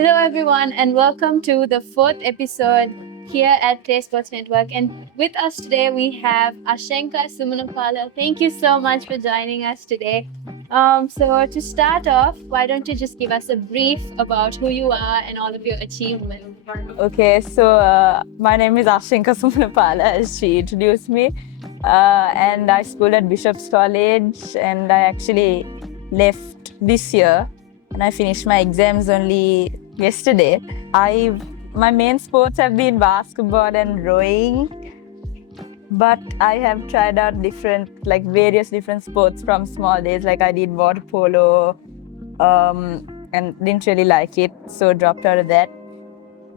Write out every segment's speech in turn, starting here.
Hello, everyone, and welcome to the fourth episode here at Play Sports Network. And with us today, we have Ashenka Sumanapala. Thank you so much for joining us today. So, to start off, why don't you just give us a brief about who you are and all of your achievements? Okay, so my name is Ashenka Sumanapala, as she introduced me. And I schooled at Bishop's College, and I actually left this year, and I finished my exams only yesterday. My main sports have been basketball and rowing, but I have tried out various different sports from small days. Like I did water polo, and didn't really like it, so dropped out of that.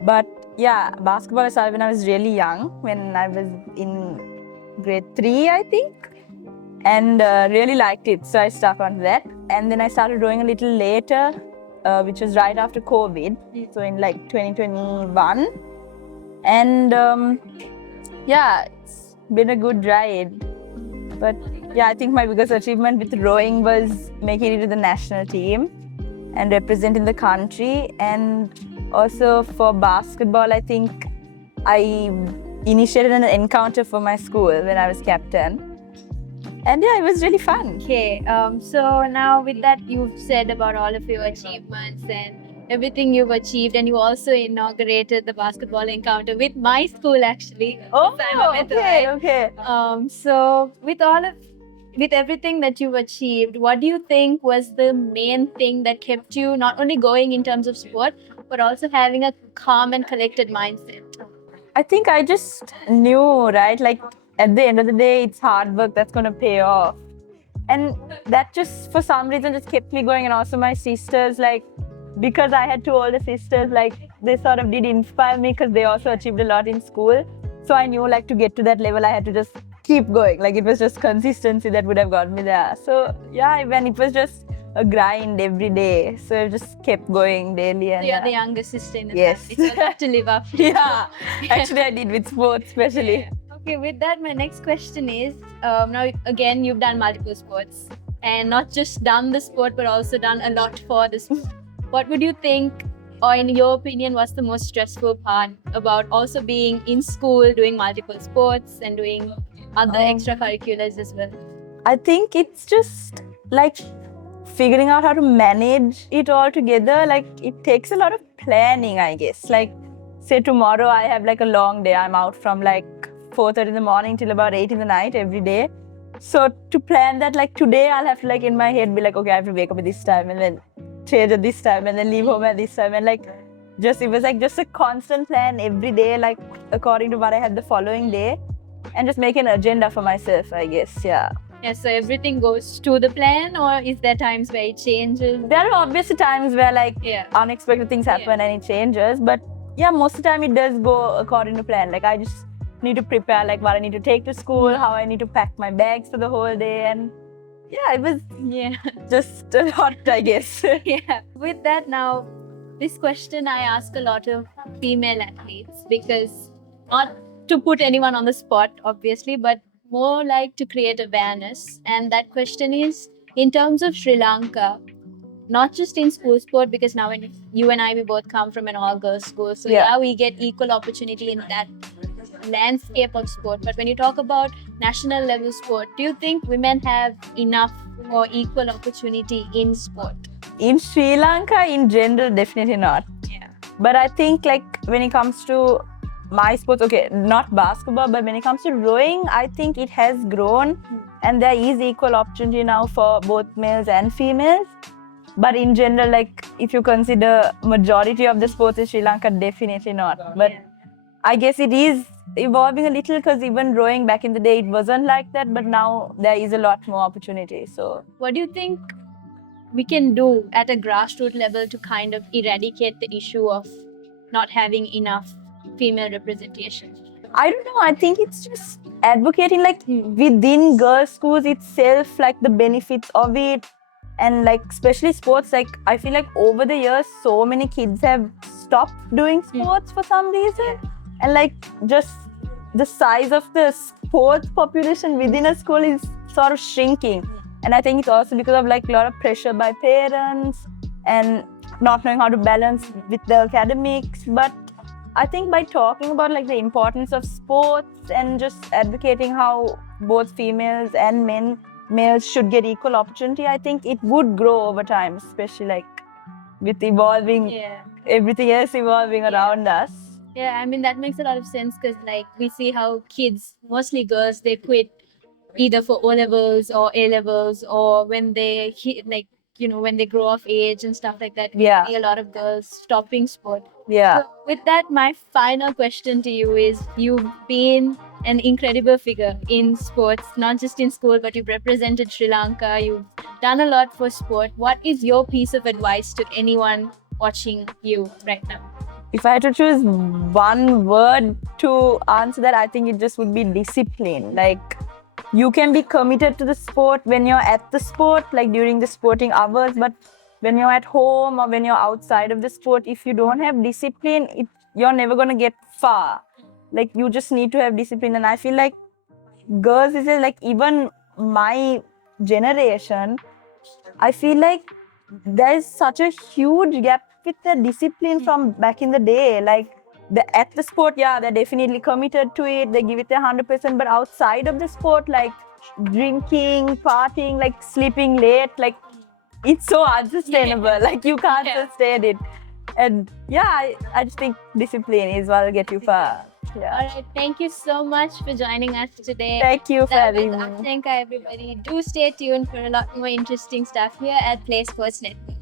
But yeah, basketball I started when I was really young, when I was in grade 3, I think, and really liked it. So I stuck on that. And then I started rowing a little later, which was right after COVID, so in like 2021. And yeah, it's been a good ride. But yeah, I think my biggest achievement with rowing was making it to the national team and representing the country. And also for basketball, I think I initiated an encounter for my school when I was captain. And yeah, it was really fun. Okay, so now with that, you've said about all of your achievements and everything you've achieved, and you also inaugurated the basketball encounter with my school actually. Oh, Simon okay, Mithai. okay. So with everything that you've achieved, what do you think was the main thing that kept you not only going in terms of sport, but also having a calm and collected mindset? I think I just knew, right? Like at the end of the day, it's hard work that's going to pay off. And that just, for some reason, just kept me going. And also my sisters, like, because I had two older sisters, like, they sort of did inspire me because they also achieved a lot in school. So I knew, like, to get to that level, I had to just keep going. Like, it was just consistency that would have got me there. So, yeah, when it was just a grind every day. So I just kept going daily. And So you're the youngest sister in the Yes. family, so you have to live up. Yeah, actually, I did with sports, especially. Okay, with that, my next question is now again, you've done multiple sports and not just done the sport, but also done a lot for the sport. What would you think, or in your opinion, what's the most stressful part about also being in school, doing multiple sports, and doing other extracurriculars as well? I think it's just like figuring out how to manage it all together. Like it takes a lot of planning, I guess. Like say tomorrow I have like a long day. I'm out from like 4:30 in the morning till about 8 in the night every day. So to plan that, like today I'll have to like in my head be like, okay, I have to wake up at this time and then change at this time and then leave home at this time. And like it was like just a constant plan every day, like according to what I had the following day, and just make an agenda for myself, I guess. Yeah. Yeah, so everything goes to the plan, or is there times where it changes? There are obviously times where like Yeah. unexpected things happen and it changes, but yeah, most of the time it does go according to plan. Like I just need to prepare like what I need to take to school, how I need to pack my bags for the whole day, and yeah, it was Yeah. just a lot, I guess. Yeah. With that, now, this question I ask a lot of female athletes because not to put anyone on the spot, obviously, but more like to create awareness. And that question is in terms of Sri Lanka, not just in school sport, because now when you and I, we both come from an all girls school. So, Yeah. yeah, we get equal opportunity in that landscape of sport. But when you talk about national level sport, do you think women have enough or equal opportunity in sport? In Sri Lanka, in general, definitely not. Yeah. But I think like when it comes to my sports, okay, not basketball, but when it comes to rowing, I think it has grown and there is equal opportunity now for both males and females. But in general, like if you consider majority of the sports in Sri Lanka, definitely not. But Yeah. I guess it is evolving a little because even rowing back in the day, it wasn't like that. But now there is a lot more opportunity. So What do you think we can do at a grassroots level to kind of eradicate the issue of not having enough female representation? I don't know. I think it's just advocating like within girls' schools itself, like the benefits of it, and like especially sports. Like I feel like over the years, so many kids have stopped doing sports for some reason, and like just the size of the sports population within a school is sort of shrinking. And I think it's also because of like a lot of pressure by parents, and not knowing how to balance with the academics. But I think by talking about like the importance of sports and just advocating how both females and males should get equal opportunity, I think it would grow over time, especially like with evolving, everything else evolving around us. Yeah, I mean, that makes a lot of sense because, like, we see how kids, mostly girls, they quit either for O levels or A levels, or when they hit, like, you know, when they grow of age and stuff like that. We Yeah. see a lot of girls stopping sport. Yeah. So, with that, my final question to you is: you've been an incredible figure in sports, not just in school, but you've represented Sri Lanka. You've done a lot for sport. What is your piece of advice to anyone watching you right now? If I had to choose one word to answer that, I think it just would be discipline. Like, you can be committed to the sport when you're at the sport, like during the sporting hours, but when you're at home or when you're outside of the sport, if you don't have discipline, you're never going to get far. Like, you just need to have discipline. And I feel like girls, is like even my generation, I feel like there's such a huge gap with the discipline from back in the day. Like, at the sport, yeah, they're definitely committed to it. They give it their 100%. But outside of the sport, like drinking, partying, like sleeping late, like it's so unsustainable. Like, you can't sustain it. And yeah, I just think discipline is what will get you far. Yeah. All right, thank you so much for joining us today. Thank you for That was having me. Ashanka, everybody. Do stay tuned for a lot more interesting stuff here at Play Sports Network.